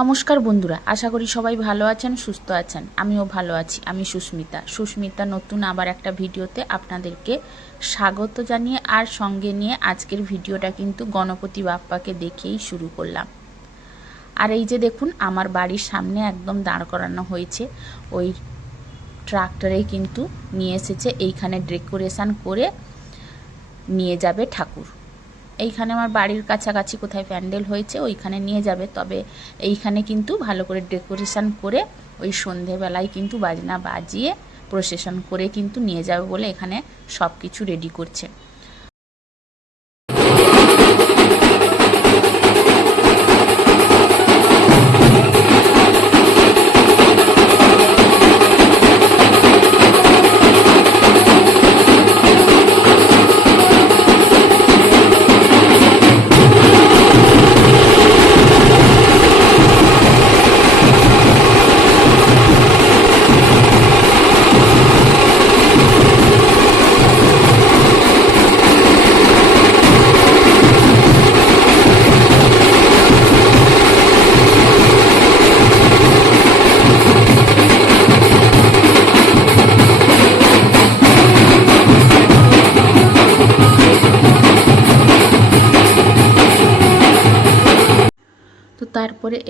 নমস্কার বন্ধুরা, আশা করি সবাই ভালো আছেন, সুস্থ আছেন। আমিও ভালো আছি, আমি সুস্মিতা। সুস্মিতা, নতুন আবার একটা ভিডিওতে আপনাদেরকে স্বাগত জানিয়ে আর সঙ্গে নিয়ে আজকের ভিডিওটা কিন্তু গণপতি বাপ্পাকে দেখেই শুরু করলাম। আর এই যে দেখুন, আমার বাড়ির সামনে একদম দাঁড় করানো হয়েছে। ওই ট্রাক্টরেই কিন্তু নিয়ে এসেছে, এইখানে ডেকোরেশন করে নিয়ে যাবে ঠাকুর। এইখানে আমার বাড়ির কাছাকাছি কোথায় প্যান্ডেল হয়েছে, ওইখানে নিয়ে যাবে। তবে এইখানে কিন্তু ভালো করে ডেকোরেশন করে ওই সন্ধেবেলায় কিন্তু বাজনা বাজিয়ে প্রসেশন করে কিন্তু নিয়ে যাবে বলে এখানে সব কিছু রেডি করছে।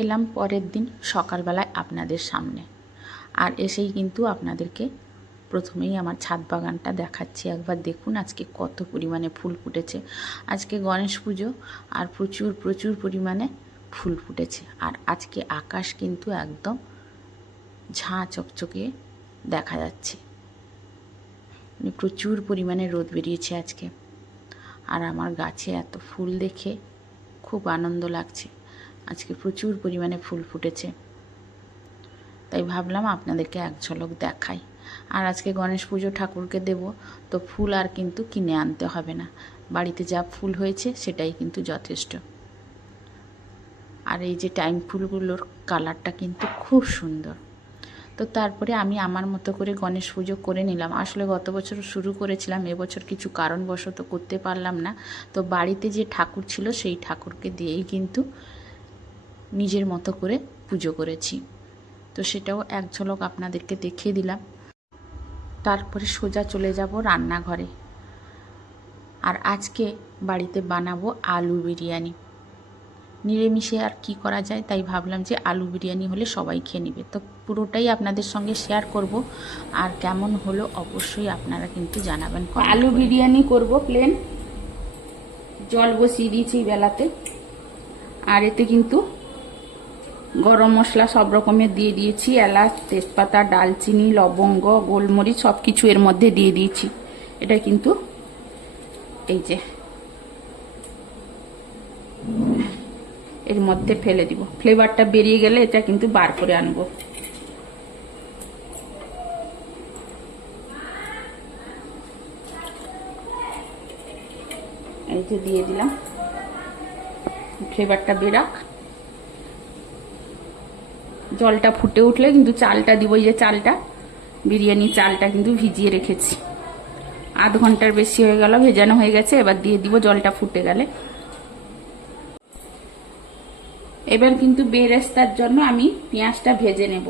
এলাম পরের দিন সকালবেলায় আপনাদের সামনে। আর এসেই কিন্তু আপনাদেরকে প্রথমেই আমার ছাদ বাগানটা দেখাচ্ছি। একবার দেখুন আজকে কত পরিমাণে ফুল ফুটেছে। আজকে গণেশ পুজো আর প্রচুর প্রচুর পরিমাণে ফুল ফুটেছে। আর আজকে আকাশ কিন্তু একদম ঝাঁ চকচকে দেখা যাচ্ছে। মানে প্রচুর পরিমাণে রোদ বেরিয়েছে আজকে। আর আমার গাছে এত ফুল দেখে খুব আনন্দ লাগছে। আজকে প্রচুর পরিমাণে ফুল ফুটেছে। তাই ভাবলাম আপনাদেরকে এক ঝলক দেখাই। আর আজকে গণেশ পুজো ঠাকুরকে দেব, তো ফুল আর কিন্তু কিনে আনতে হবে না। বাড়িতে যা ফুল হয়েছে সেটাই কিন্তু যথেষ্ট। আর এই যে টাইম ফুলগুলোর কালারটা কিন্তু খুব সুন্দর। তো তারপরে আমি আমার মতো করে গণেশ পুজো করে নিলাম। আসলে গত বছর শুরু করেছিলাম এবছর কিছু কারণবশত করতে পারলাম না। তো বাড়িতে যে ঠাকুর ছিল সেই ঠাকুরকে দিয়েই কিন্তু নিজের মতো করে পুজো করেছি। তো সেটাও এক ঝলক আপনাদেরকে দেখিয়ে দিলাম। তারপরে সোজা চলে যাব রান্নাঘরে। আর আজকে বাড়িতে বানাবো আলু বিরিয়ানি। নিরামিষে আর কি করা যায় তাই ভাবলাম যে আলু বিরিয়ানি হলে সবাই খেয়ে নেবে। তো পুরোটাই আপনাদের সঙ্গে শেয়ার করব। আর কেমন হলো অবশ্যই আপনারা কিন্তু জানাবেন আলু বিরিয়ানি করব প্লেন জল বসিয়ে দিয়েছি বেলাতে। আর এতে কিন্তু গরম মশলা সব রকমের দিয়ে দিয়েছি, এলাচ, তেজপাতা, ডালচিনি, লবঙ্গ, গোলমরিচ সব কিছু এর মধ্যে দিয়ে দিয়েছি। এটা কিন্তু এই যে এর মধ্যে ফেলে দিব। ফ্লেভারটা বেরিয়ে গেলে এটা কিন্তু বার করে আনব। এই যে দিয়ে দিলাম। ফ্লেভারটা বেরাক। জলটা ফুটে উঠলে কিন্তু চালটা দিব যে চালটা বিরিয়ানি চালটা কিন্তু ভিজিয়ে রেখেছি। আধ ঘণ্টার বেশি হয়ে গেল, ভেজানো হয়ে গেছে, এবার দিয়ে দিব, জলটা ফুটে গেলে। এবার কিন্তু বেরেস্তার জন্য আমি পেঁয়াজটা ভেজে নেব।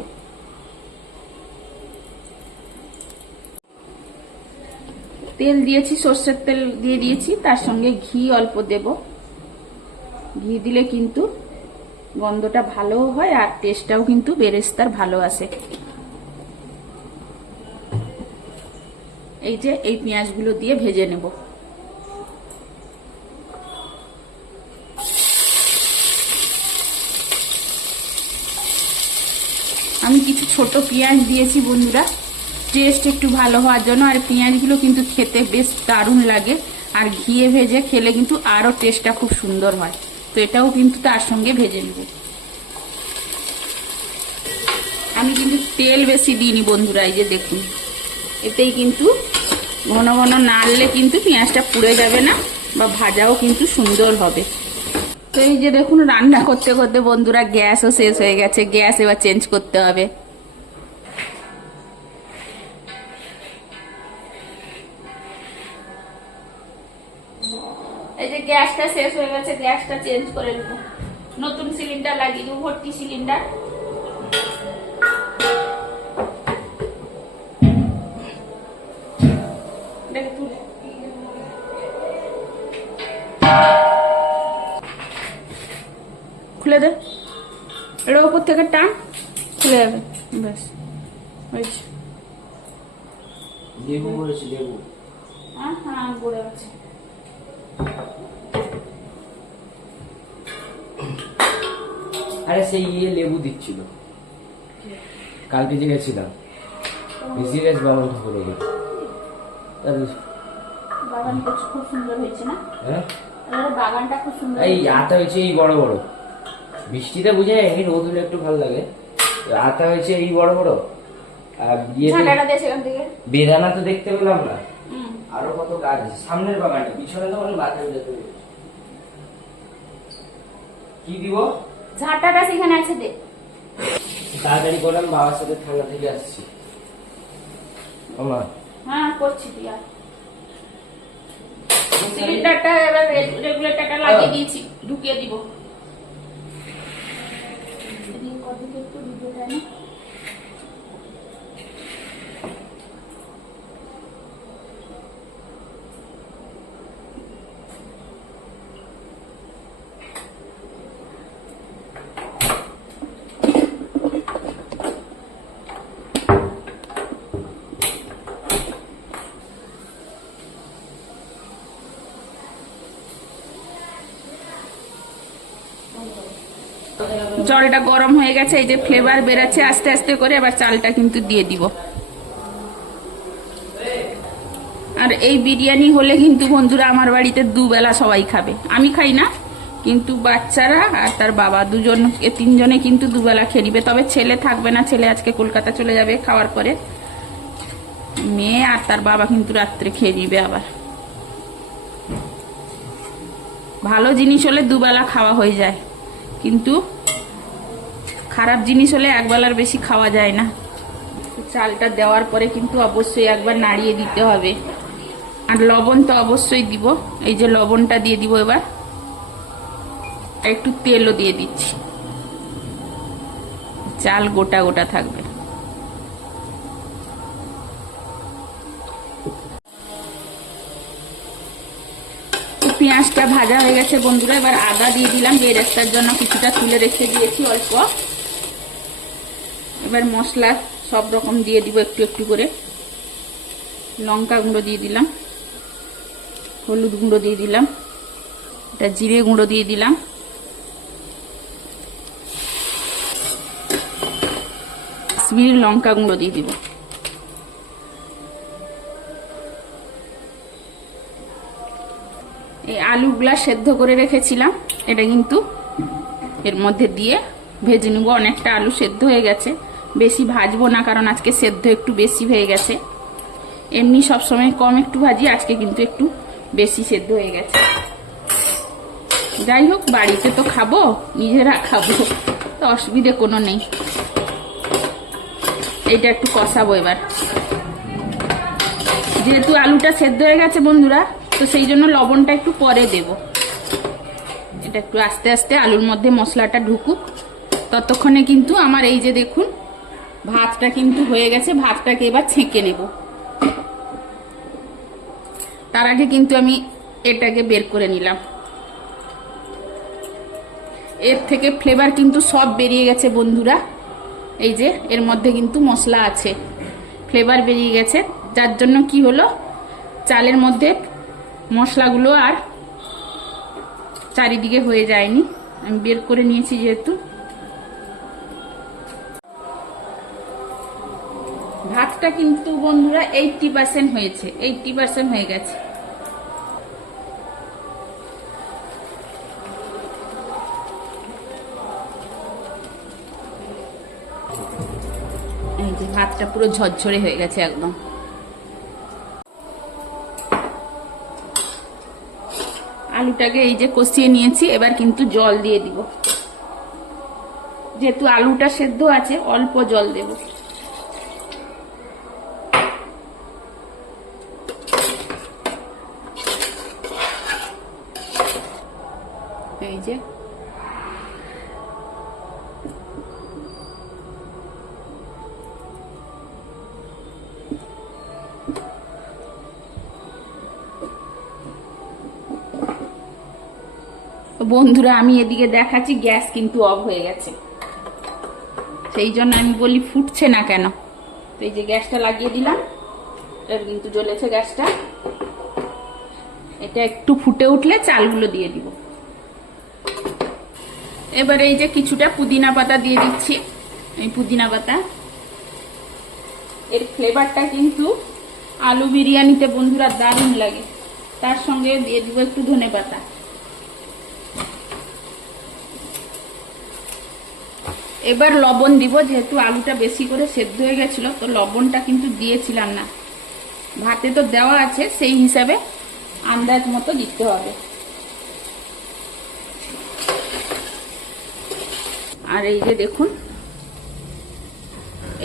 তেল দিয়েছি, সর্ষের তেল দিয়ে দিয়েছি, তার সঙ্গে ঘি অল্প দেব। ঘি দিলে কিন্তু গন্ধটা ভালো হয় আর টেস্টটাও কিন্তু বেরেস্তার ভালো আসে। এই যে এই পেঁয়াজগুলো দিয়ে ভেজে নেব। আমি কিছু ছোট পেঁয়াজ দিয়েছি বন্ধুরা। টেস্ট একটু ভালো হওয়ার জন্য আর পেঁয়াজগুলো কিন্তু খেতে বেশ দারুণ লাগে। আর ঘিয়ে ভেজে খেলে কিন্তু আরও টেস্টটা খুব সুন্দর হয়। তো এটাও কিন্তু তার সঙ্গে ভেজে নেব। আমি কিন্তু তেল বেশি দিইনি বন্ধুরা, এই যে দেখুন। এতেই কিন্তু ঘন ঘন নাড়লে কিন্তু পেঁয়াজটা পুড়ে যাবে না বা ভাজাও কিন্তু সুন্দর হবে। তো এই যে দেখুন, রান্না করতে করতে বন্ধুরা গ্যাসও শেষ হয়ে গেছে, গ্যাস এবার চেঞ্জ করতে হবে। গ্যাসটা শেষ হয়ে গেছে গ্যাসটা চেঞ্জ করে নেব। নতুন সিলিন্ডার লাগিয়ে দেবো ভর্তি সিলিন্ডার খুলে দে। এটা উপর থেকে টান খুলে যাবে। ব্যাস হয়েছে। লেবু হ্যাঁ হ্যাঁ গড়ে আছে। আরে সেই ইয়ে লেবু দিচ্ছিল। কালকে যে গেছিলাম। সিরিয়াস ঠাকুর ওকে খুব সুন্দর হয়েছে না? হ্যাঁ? বাগানটা খুব সুন্দর এই আতা হয়েছে এই বড় বড়। বৃষ্টিতে বুঝে এই রোদ হলে একটু ভালো লাগে। আতা হয়েছে এই বড় বড়। আর বেদানা তো দেখতে পেলাম না। আরও কত গাছ আছে। সামনের বাগানটা পিছনে তো যেতে কি দিব? ঝাঁটাটা সেখানে আছে দে। তাড়াতাড়ি করলাম বাবার সাথে ঠান্ডা থেকে আসছি। হ্যাঁ করছি তুই আর সিলিন্ডারটা এবার রেগুলেটরটা লাগিয়ে দিয়েছি ঢুকিয়ে দিব এদিকে কদিকে একটু ঢুকে যায় না? জলটা গরম হয়ে গেছে, এই যে ফ্লেভার বেরাচ্ছে, আস্তে আস্তে করে এবার চালটা কিন্তু দিয়ে দিব। আর এই বিরিয়ানি হলে কিন্তু বন্ধুরা আমার বাড়িতে দুবেলা সবাই খাবে। আমি খাই না, কিন্তু বাচ্চারা আর তার বাবা দুজন, এ তিনজনে কিন্তু দুবেলা খেয়ে নিবে। তবে ছেলে থাকবে না, ছেলে আজকে কলকাতা চলে যাবে খাওয়ার পরে। মেয়ে আর তার বাবা কিন্তু রাত্রে খেয়ে নিবে আবার। ভালো জিনিস হলে দুবেলা খাওয়া হয়ে যায়। কিন্তু খারাপ জিনিস হলে একবেলার বেশি খাওয়া যায় না। চালটা দেওয়ার পরে কিন্তু অবশ্যই একবার নাড়িয়ে দিতে হবে। আর লবণ তো অবশ্যই দিব। এই যে লবণটা দিয়ে দিব এবার। একটু তেলও দিয়ে দিচ্ছি। চাল গোটা গোটা থাকবে। পেঁয়াজটা ভাজা হয়ে গেছে বন্ধুরা, এবার আদা দিয়ে দিলাম বেরেস্তার জন্য কিছুটা তুলে রেখে দিয়েছি অল্প। এবার মশলা সব রকম দিয়ে দিব একটু একটু করে। লঙ্কা গুঁড়ো দিয়ে দিলাম, হলুদ গুঁড়ো দিয়ে দিলাম এটা জিরে গুঁড়ো দিয়ে দিলাম। কাশ্মীরি লঙ্কা গুঁড়ো দিয়ে দিব। আলুগুলা সেদ্ধ করে রেখেছিলাম। এটা কিন্তু এর মধ্যে দিয়ে ভেজে নেব। অনেকটা আলু সেদ্ধ হয়ে গেছে। বেশি ভাজবো না, কারণ আজকে সেদ্ধ একটু বেশি হয়ে গেছে। এমনি সবসময় কম একটু ভাজি, আজকে কিন্তু একটু বেশি সেদ্ধ হয়ে গেছে। যাই হোক, বাড়িতে তো খাব, নিজেরা খাব, তো অসুবিধে কোনো নেই। এটা একটু কষাবো এবার। যেহেতু আলুটা সেদ্ধ হয়ে গেছে বন্ধুরা তো সেই জন্য লবণটা একটু পরে দেব। এটা একটু আস্তে আস্তে আলুর মধ্যে মশলাটা ঢুকুক। ততক্ষণে কিন্তু আমার এই যে দেখুন, ভাতটা কিন্তু হয়ে গেছে, ভাতটাকে এবার ছেঁকে নেব। তার আগে কিন্তু আমি এটাকে বের করে নিলাম। এর থেকে ফ্লেভার কিন্তু সব বেরিয়ে গেছে বন্ধুরা। এই যে, এর মধ্যে কিন্তু মশলা আছে। ফ্লেভার বেরিয়ে গেছে। যার জন্য কি হলো? চালের মধ্যে মশলাগুলো আর চারিদিকে হয়ে যায়নি। আমি বের করে নিয়েছি যেহেতু। ভাতটা কিন্তু বন্ধুরা এইটটি পার্সেন্ট হয়েছে এইটটি পার্সেন্ট হয়ে গেছে। ভাতটা পুরো ঝরঝরে হয়ে গেছে একদম। আলুটাকে এই যে কষিয়ে নিয়েছি, এবার কিন্তু জল দিয়ে দিব। যেহেতু আলুটা সেদ্ধ আছে, অল্প জল দেব। বন্ধুরা, আমি এদিকে দেখাচ্ছি, গ্যাস কিন্তু অফ হয়ে গেছে। সেই জন্য আমি বলি ফুটছে না কেন? তো এই যে গ্যাসটা লাগিয়ে দিলাম এর কিন্তু জ্বলেছে গ্যাসটা। এটা একটু ফুটে উঠলে চালগুলো দিয়ে দিব। এবার এই যে কিছুটা পুদিনা পাতা দিয়ে দিচ্ছি, এই পুদিনা পাতা। এর ফ্লেভারটা কিন্তু আলু বিরিয়ানিতে বন্ধুরা দারুণ লাগে। তার সঙ্গে দিয়ে দিব একটু ধনে পাতা। এবার লবণ দিব, যেহেতু আলুটা বেশি করে সেদ্ধ হয়ে গেছিল, তো লবণটা কিন্তু দিয়েছিলাম না। ভাতে তো দেওয়া আছে, সেই হিসাবে আন্দাজ মতো দিতে হবে। আর এই যে দেখুন,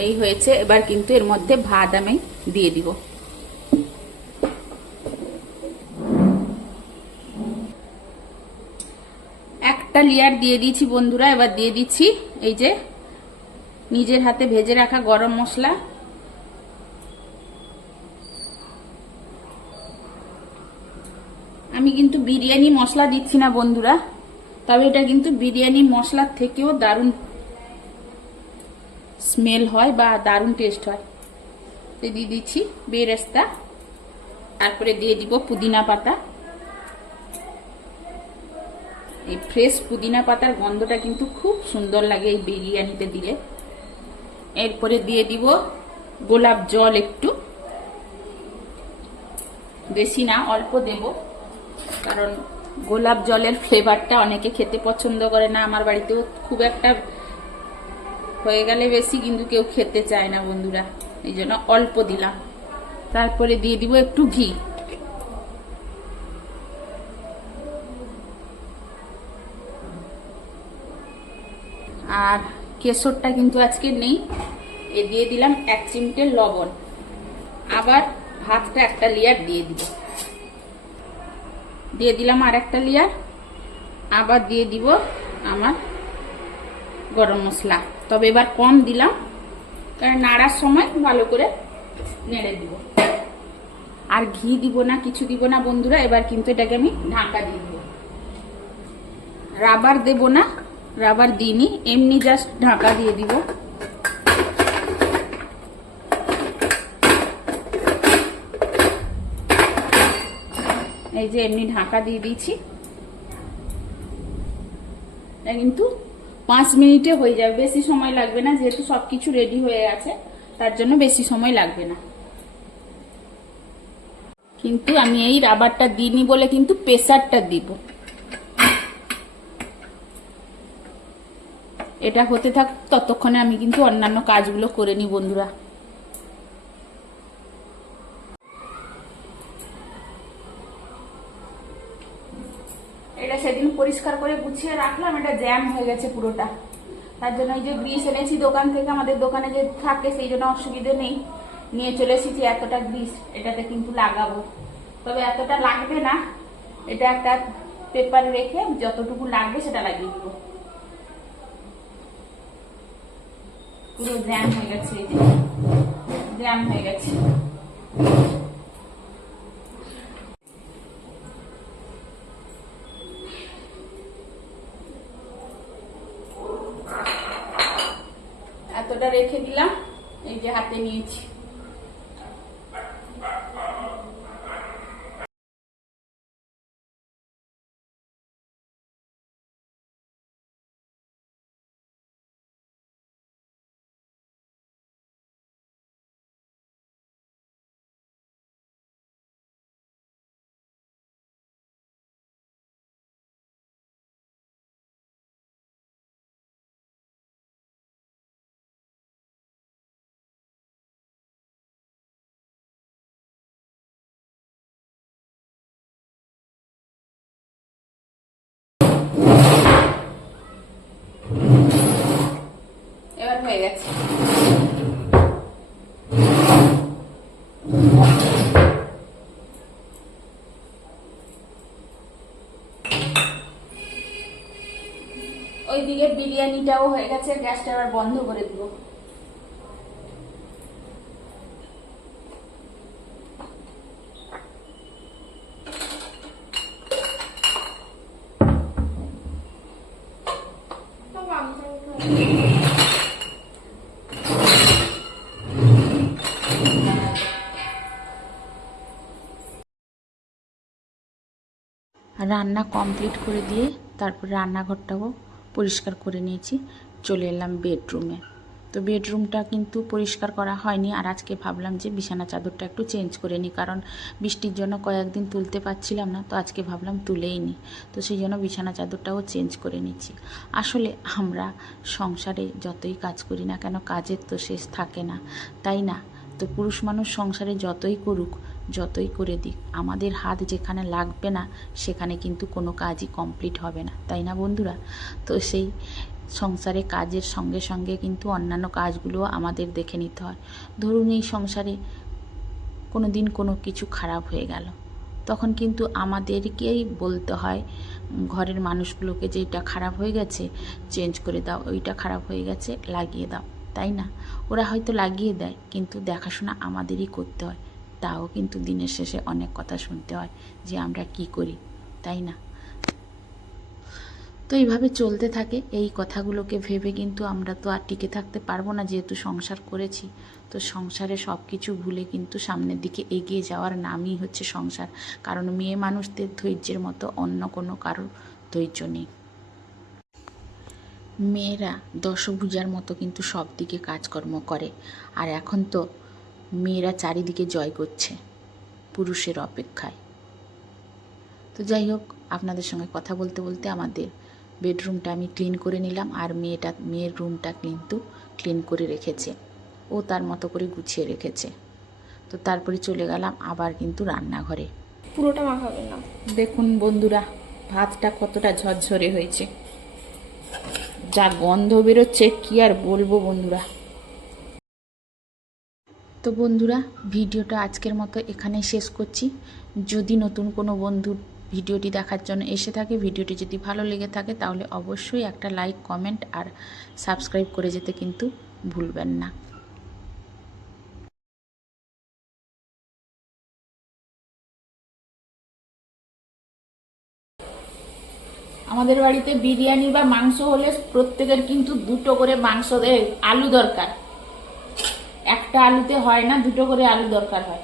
এই হয়েছে, এবার কিন্তু এর মধ্যে ভাত আমি দিয়ে দিব। একটা লেয়ার দিয়ে দিয়েছি বন্ধুরা, এবার দিয়ে দিচ্ছি এই যে নিজের হাতে ভেজে রাখা গরম মশলা। আমি কিন্তু বিরিয়ানি মশলা দিচ্ছি না বন্ধুরা, তবে এটা কিন্তু বিরিয়ানি মশলার থেকেও দারুণ স্মেল হয় বা দারুণ টেস্ট হয়। দিয়ে দিচ্ছি বেরেস্তা, তারপরে দিয়ে দিব পুদিনা পাতা। এই ফ্রেশ পুদিনা পাতার গন্ধটা কিন্তু খুব সুন্দর লাগে এই বিরিয়ানিতে দিলে। এরপরে দিয়ে দিব গোলাপ জল একটু। বেশি না, অল্প দেব। কারণ গোলাপ জলের ফ্লেভারটা অনেকে খেতে পছন্দ করে না। আমার বাড়িতেও খুব একটা হয়ে গেলে বেশি কিন্তু কেউ খেতে চায় না বন্ধুরা। এই জন্য অল্প দিলাম। তারপরে দিয়ে দিব একটু ঘি। আর কেশরটা কিন্তু আজকে নেই। এ দিয়ে দিলাম এক চিমটে লবণ। আবার ভাতটা একটা লেয়ার দিয়ে দিব। দিয়ে দিলাম আর একটা লেয়ার আবার দিয়ে দিব আমার গরম মশলা। তবে এবার কম দিলাম, কারণ নাড়ার সময় ভালো করে নেড়ে দিব। আর ঘি দিব না, কিছু দিব না বন্ধুরা, এবার কিন্তু এটাকে আমি ঢাকা দিয়ে দিব। রাবার দেব না রাবার দিইনি, এমনি জাস্ট ঢাকা দিয়ে দিব। এই যে এমনি ঢাকা দিয়ে দিয়েছি। কিন্তু পাঁচ মিনিটে হয়ে যাবে, বেশি সময় লাগবে না, যেহেতু সবকিছু রেডি হয়ে গেছে তার জন্য বেশি সময় লাগবে না। কিন্তু আমি এই রাবারটা দিইনি বলে কিন্তু প্রেসারটা দিব। এটা হতে থাক, ততক্ষণে আমি কিন্তু অন্যান্য কাজগুলো করে নিই বন্ধুরা। এটা সেদিন পরিষ্কার করে গুছিয়ে রাখলাম, এটা জ্যাম হয়ে গেছে পুরোটা। তার জন্য এই যে গ্রিস এনেছি দোকান থেকে, আমাদের দোকানে যে থাকে সেই জন্য অসুবিধে নেই। নিয়ে চলে এসেছি এতটা গ্রিস এটাতে কিন্তু লাগাবো। তবে এতটা লাগবে না, এটা একটা পেপার রেখে যতটুকু লাগবে সেটা লাগিয়ে দিব। পুরো জ্যাম হয়ে গেছে এই যে। জ্যাম হয়ে গেছে। এতটা রেখে দিলাম, এই যে হাতে নিয়েছি। বিরিয়ানিটাও হয়ে গেছে গ্যাসটা এবার বন্ধ করে দিব। রান্না কমপ্লিট করে দিয়ে তারপর রান্নাঘরটাও পরিষ্কার করে নিয়েছি। চলে এলাম বেডরুমে। তো বেডরুমটা কিন্তু পরিষ্কার করা হয়নি আর আজকে ভাবলাম যে বিছানা চাদরটা একটু চেঞ্জ করে নিই, কারণ বৃষ্টির জন্য কয়েকদিন তুলতে পারছিলাম না, তো আজকে ভাবলাম তুলেই নিই। তো সেই জন্য বিছানা চাদরটাও চেঞ্জ করে নিচ্ছি। আসলে আমরা সংসারে যতই কাজ করি না কেন, কাজের তো শেষ থাকে না, তাই না? তো পুরুষ মানুষ সংসারে যতই করুক যতই করে দিক, আমাদের হাত যেখানে লাগবে না, সেখানে কিন্তু কোনো কাজই কমপ্লিট হবে না। তাই না বন্ধুরা? তো সেই সংসারে কাজের সঙ্গে সঙ্গে কিন্তু অন্যান্য কাজগুলো আমাদের দেখে নিতে হয়। ধরুন এই সংসারে কোনো দিন কোনো কিছু খারাপ হয়ে গেল, তখন কিন্তু আমাদেরকেই বলতে হয়, ঘরের মানুষগুলোকে যে এটা খারাপ হয়ে গেছে চেঞ্জ করে দাও, ওইটা খারাপ হয়ে গেছে, লাগিয়ে দাও। তাই না? ওরা হয়তো লাগিয়ে দেয়, কিন্তু দেখাশোনা আমাদেরই করতে হয়। তাও কিন্তু দিনের শেষে অনেক কথা শুনতে হয় যে আমরা কি করি, তাই না? তো এইভাবে চলতে থাকে, এই কথাগুলোকে ভেবে কিন্তু আমরা তো আর টিকে থাকতে পারব না যেহেতু সংসার করেছি। তো সংসারে সব কিছু ভুলে কিন্তু সামনের দিকে এগিয়ে যাওয়ার নামই হচ্ছে সংসার। কারণ মেয়ে মানুষদের ধৈর্যের মতো অন্য কোনো কারোর ধৈর্য নেই। মেয়েরা দশভুজার মতো কিন্তু সব দিকে কাজকর্ম করে। আর এখন তো মেয়েরা চারিদিকে জয় করছে পুরুষের অপেক্ষায়। তো যাই হোক আপনাদের সঙ্গে কথা বলতে বলতে আমাদের বেডরুমটা আমি ক্লিন করে নিলাম আর মেয়েটা মেয়ের রুমটা কিন্তু ক্লিন করে রেখেছে। ও তার মতো করে গুছিয়ে রেখেছে। তো তারপরে চলে গেলাম আবার কিন্তু রান্নাঘরে। পুরোটা মাখাবেন না। দেখুন বন্ধুরা ভাতটা কতটা ঝরঝরে হয়েছে। যা গন্ধ বেরোচ্ছে কি আর বলব বন্ধুরা। তো বন্ধুরা, ভিডিওটা আজকের মতো এখানে শেষ করছি। যদি নতুন কোনো বন্ধু ভিডিওটি দেখার জন্য এসে থাকে, ভিডিওটি যদি ভালো লেগে থাকে, তাহলে অবশ্যই একটা লাইক, কমেন্ট আর সাবস্ক্রাইব করে যেতে কিন্তু ভুলবেন না। আমাদের বাড়িতে বিরিয়ানি বা মাংস হলে প্রত্যেকের কিন্তু দুটো করে মাংস আলু দরকার। একটা আলুতে হয় না দুটো করে আলু দরকার হয়।